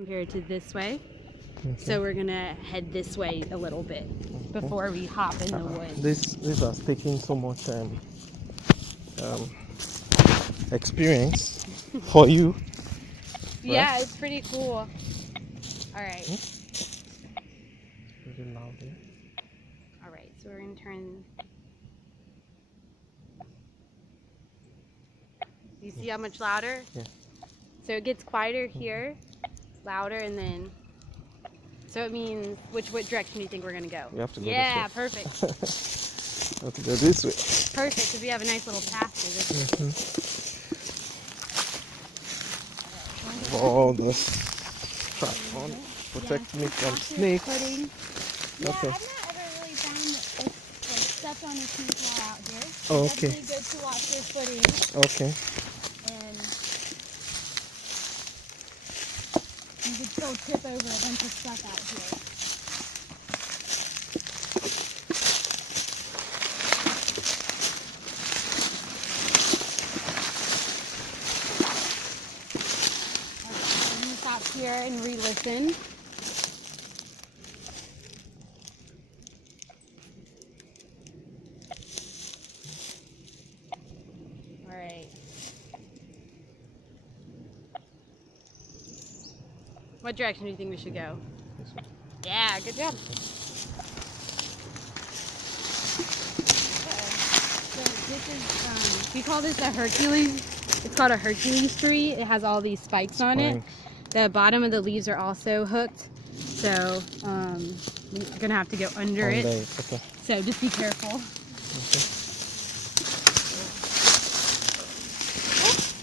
compared to this way. Okay. So we're gonna head this way a little bit before we hop in the woods. This has taken so much experience for you. Yeah, it's pretty cool. All right. Really loud there. All right, so we're gonna turn. You see how much louder? Yeah. So it gets quieter here, louder, and then. So it means what direction do you think we're gonna go? We have to go Yeah, this way. perfect. We have to go this way. Perfect, because we have a nice little path through this way. All this strap on, protect me from snakes. Yeah, Okay. I've not ever really found like stepped on a snake while out here. Oh, It's okay. definitely good to watch your footing, Okay. and you could still trip over a bunch of stuff out here. Here and re-listen. All right. What direction do you think we should go? This way. Yeah, good job. So this is, we call this a Hercules. It's called a Hercules tree. It has all these spikes on it. The bottom of the leaves are also hooked, so you're gonna have to go under it. Okay. So just be careful.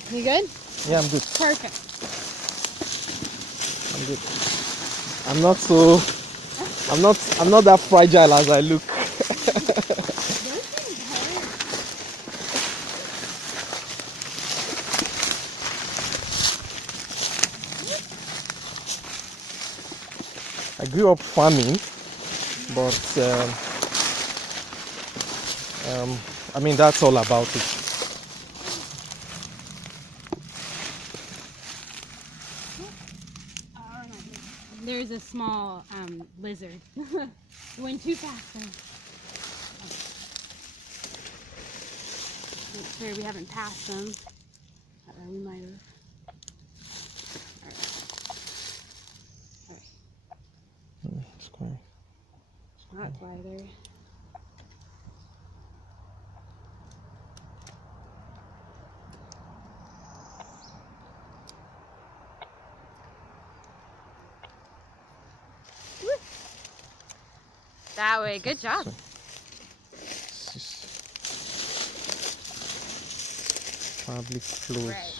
Okay. You good? Yeah, I'm good. Perfect. I'm good. I'm not that fragile as I look. I grew up farming, but I mean, that's all about it. There's a small lizard. It went too fast. Make sure we haven't passed them. We might have. It's quiet. Not quieter. That way, good job. Probably close. Right.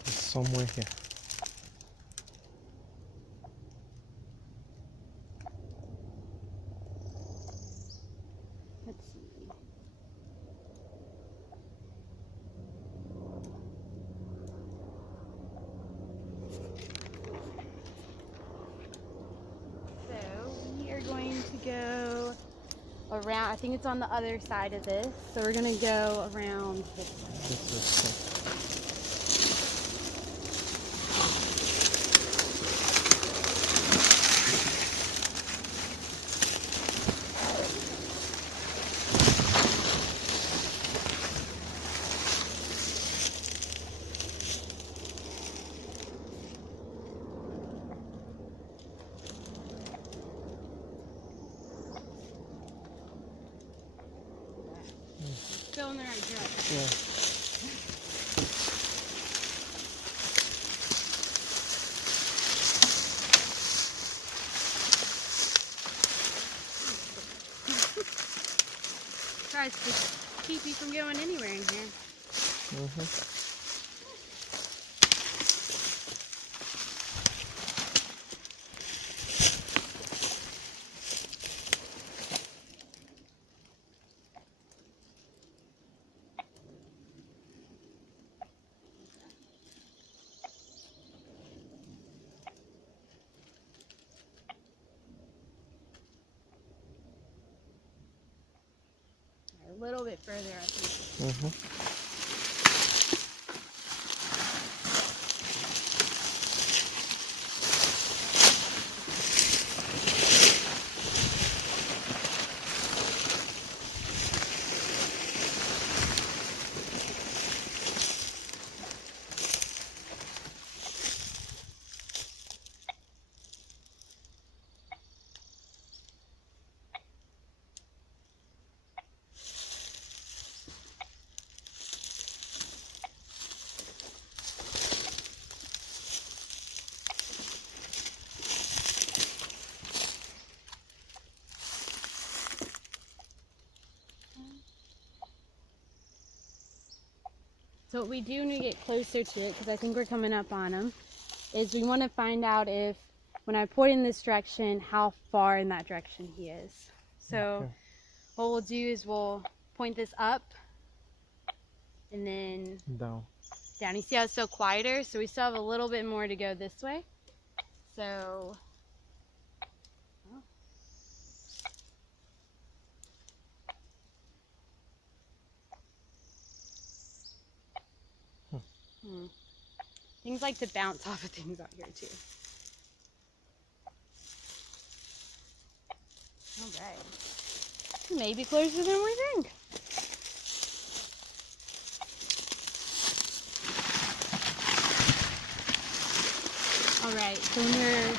It's somewhere here. Let's see. So we are going to go around. I think it's on the other side of this. So we're going to go around this way. Still in the right direction. Yeah. Tries to keep you from going anywhere in here. a little bit further, I think. Mm-hmm. So what we do when we get closer to it, because I think we're coming up on him, is we want to find out if, when I point in this direction, how far in that direction he is. So Okay. what we'll do is we'll point this up and then Down. down. You see how it's still quieter? So we still have a little bit more to go this way. So things like to bounce off of things out here too. All right. Maybe closer than we think. All right, so when we're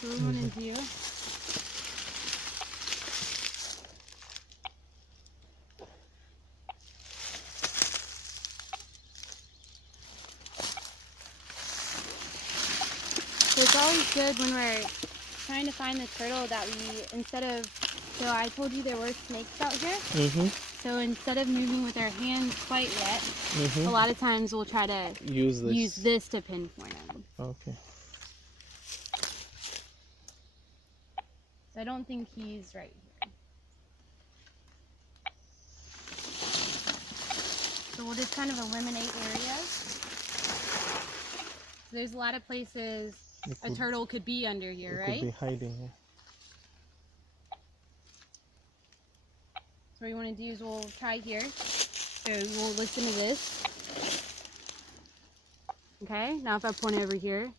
so what we want to do, so it's always good when we're trying to find the turtle that we, instead of, so I told you there were snakes out here. Mm-hmm. So instead of moving with our hands quite yet, Mm-hmm. a lot of times we'll try to use this to pinpoint them. Okay. So I don't think he's right here. So we'll just kind of eliminate areas. So there's a lot of places a turtle could be under here, right? Could be hiding here. So what you want to do is we'll try here. So we'll listen to this. Okay, now if I point over here.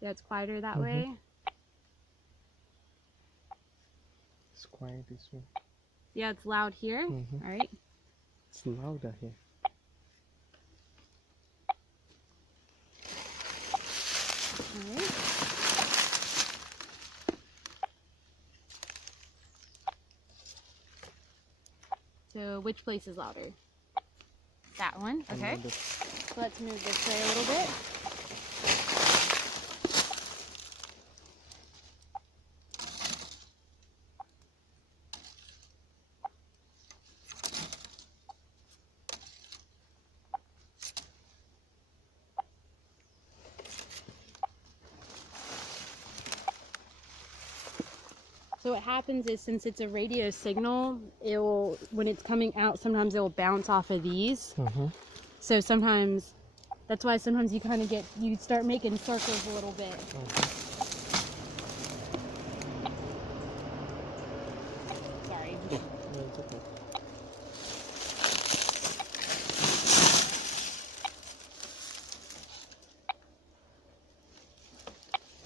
Yeah, it's quieter that way. It's quiet this way. Yeah, it's loud here. All right. It's louder here. All right. So which place is louder? That one. Okay. So let's move this way a little bit. So what happens is, since it's a radio signal, it will, when it's coming out, sometimes it will bounce off of these. So sometimes, that's why sometimes you kind of get, you start making circles a little bit. Sorry. No, it's okay.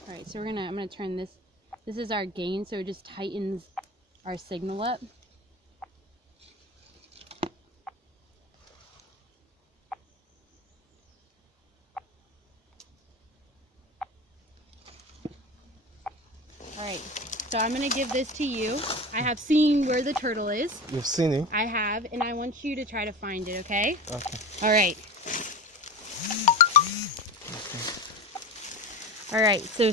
All right, so I'm gonna turn this. This is our gain, so it just tightens our signal up. All right, so I'm gonna give this to you. I have seen where the turtle is. You've seen it? I have, and I want you to try to find it, okay? Okay. All right. All right, so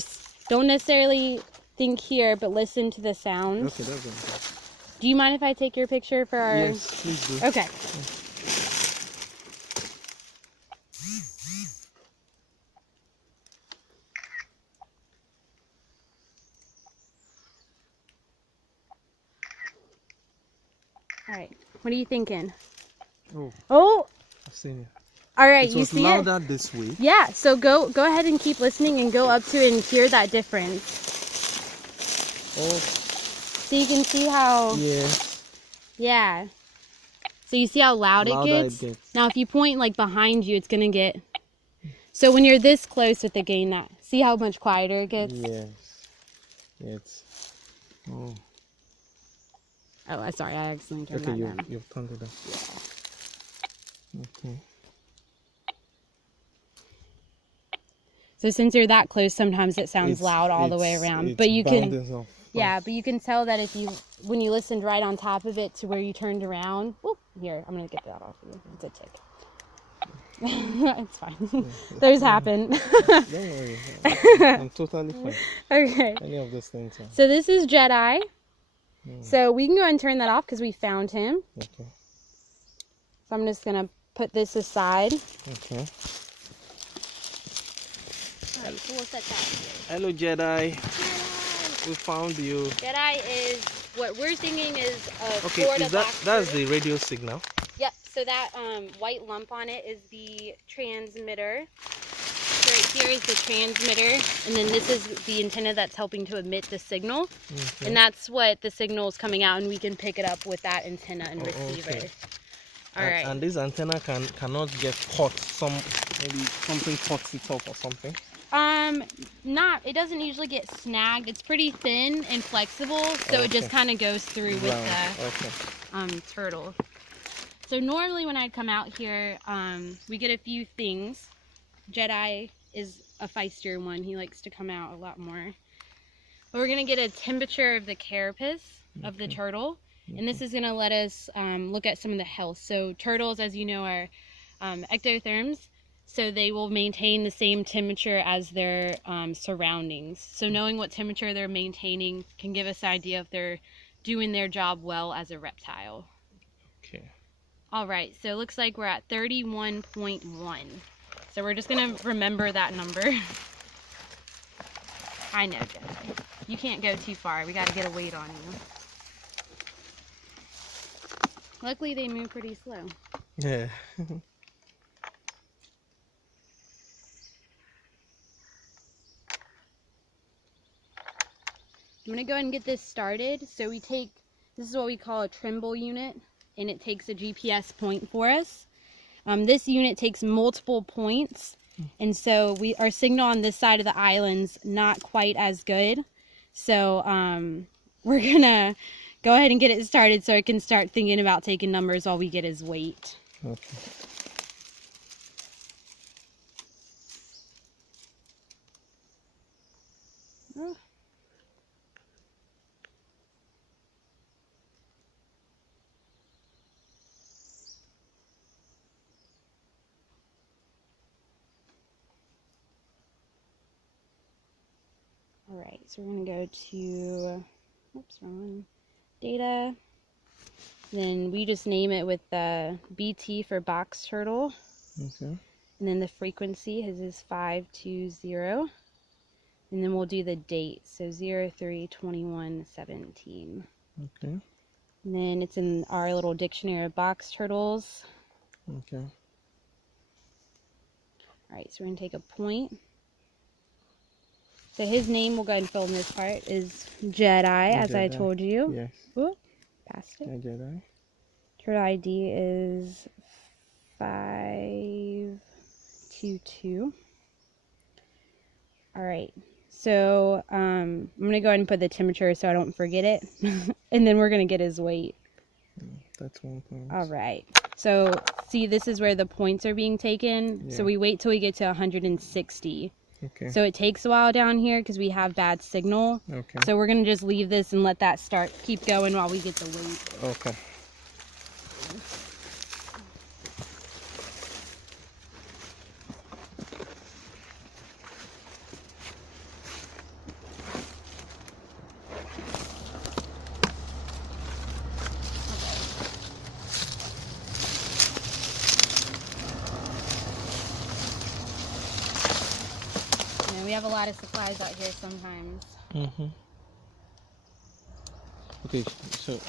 don't necessarily think here, but listen to the sounds. Okay, that's okay. Do you mind if I take your picture for our... Yes, please do. Okay. What are you thinking? Oh, Oh, I've seen it. all right. It You was see louder it? this way. Yeah. So go ahead and keep listening and go up to it and hear that difference. Oh, So you can see how. yes. Yeah. So you see how loud it Louder gets? it gets. Now if you point like behind you, it's gonna get. So when you're this close with the gain, that see how much quieter it gets? Yes. It's. Oh. Oh, sorry, I accidentally turned Okay, that down. you've turned it up. Yeah. Okay. So since you're that close, sometimes it sounds loud all the way around. But you can, yeah, but you can tell that if you, when you listened right on top of it to where you turned around. Whoop, here, I'm gonna get that off of you. It's a tick. It's fine. Those happen. Don't worry. I'm totally fine. Okay. Any of those things. So this is Jedi. So we can go ahead and turn that off because we found him. Okay. So I'm just gonna put this aside. Okay. Alright, so we'll set that here. Hello, Jedi. Jedi! We found you. Jedi is what we're thinking is a Okay, Florida is that's box the radio signal? Yep, so that white lump on it is the transmitter. So right here is the transmitter, and then this is the antenna that's helping to emit the signal. Okay. And that's what the signal is coming out, and we can pick it up with that antenna and receiver. Okay. Alright. And this antenna cannot get caught. Maybe something cuts it off or something. It doesn't usually get snagged. It's pretty thin and flexible, so it just kind of goes through with the turtle. So normally when I come out here, we get a few things. Jedi is a feistier one. He likes to come out a lot more. But we're going to get a temperature of the carapace of the turtle. And this is going to let us look at some of the health. So turtles, as you know, are ectotherms. So they will maintain the same temperature as their surroundings. So knowing what temperature they're maintaining can give us an idea if they're doing their job well as a reptile. Okay. All right, so it looks like we're at 31.1. So we're just gonna remember that number. I know, Jedi. You can't go too far. We gotta get a weight on you. Luckily, they move pretty slow. Yeah. I'm gonna go ahead and get this started. So we take, this is what we call a tremble unit, and it takes a GPS point for us. This unit takes multiple points, and so our signal on this side of the island's not quite as good. So we're gonna go ahead and get it started so I can start thinking about taking numbers while we get his weight. Okay. Oh. Alright, so we're going to go to, oops, wrong one, data, then we just name it with BT for box turtle, Okay. and then the frequency, his is 520, and then we'll do the date, so 03/21/17. Okay. And then it's in our little dictionary of box turtles. Okay. Alright, so we're going to take a point. So his name, we'll go ahead and fill in this part, is Jedi, as I told you. Yes. Ooh, passed it. Yeah, Jedi. Turtle ID is 522. Alright, so I'm going to go ahead and put the temperature so I don't forget it. And then we're going to get his weight. That's 1 point. Alright, so see, this is where the points are being taken. Yeah. So we wait till we get to 160. Okay. So it takes a while down here because we have bad signal. Okay. So we're going to just leave this and let that keep going while we get the weight. Okay. We have a lot of supplies out here sometimes. Okay, so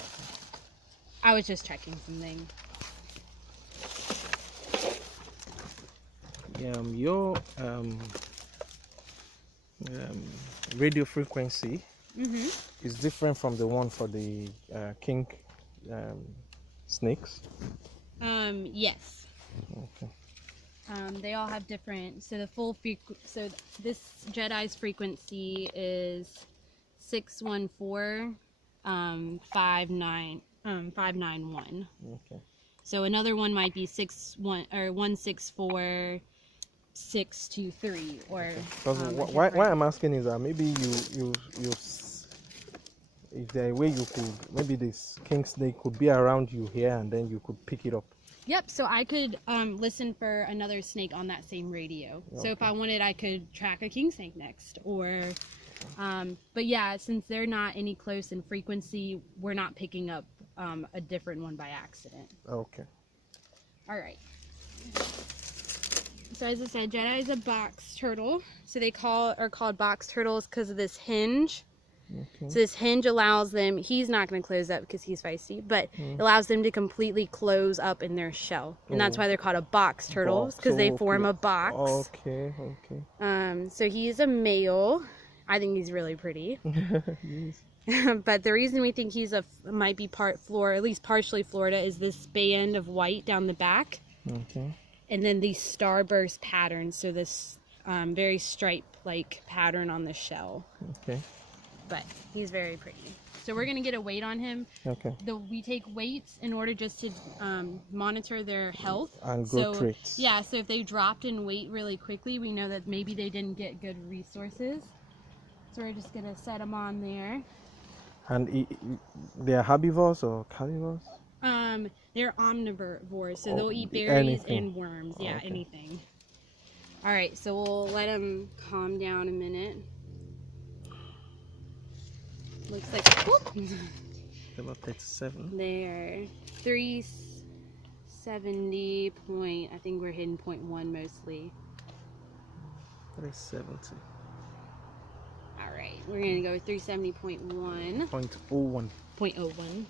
I was just checking something. Your radio frequency is different from the one for the king snakes. Yes. Okay. They all have different. So the full so this Jedi's frequency is 614 591. Okay. So another one might be 164 623 or. Because why I'm asking is that maybe you if there a way you could, maybe this king snake could be around you here and then you could pick it up. Yep, so I could listen for another snake on that same radio. Okay. So if I wanted, I could track a king snake next. Or, but yeah, since they're not any close in frequency, we're not picking up a different one by accident. Okay. All right. So as I said, Jedi is a box turtle. So they are called box turtles because of this hinge. Okay. So this hinge allows them, he's not going to close up because he's feisty, but allows them to completely close up in their shell. And that's why they're called a box turtles, because they form a box. Okay, okay. So he's a male. I think he's really pretty. But the reason we think he's might be part Florida, at least partially Florida, is this band of white down the back. Okay. And then these starburst patterns, so this very stripe-like pattern on the shell. Okay. But he's very pretty. So we're gonna get a weight on him. Okay. We take weights in order just to monitor their health and growth rates. Yeah. So if they dropped in weight really quickly, we know that maybe they didn't get good resources. So we're just gonna set them on there. And they are herbivores or carnivores? They're omnivores, so they'll eat berries and worms. Yeah, okay. Anything. All right. So we'll let them calm down a minute. Looks like about 37. They're 370 point. I think we're hitting 0.1 mostly. 370. All right, we're gonna go with 370.1. 0.01. 0.01.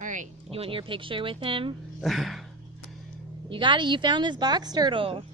All right, you want your picture with him? You got it. You found this box turtle.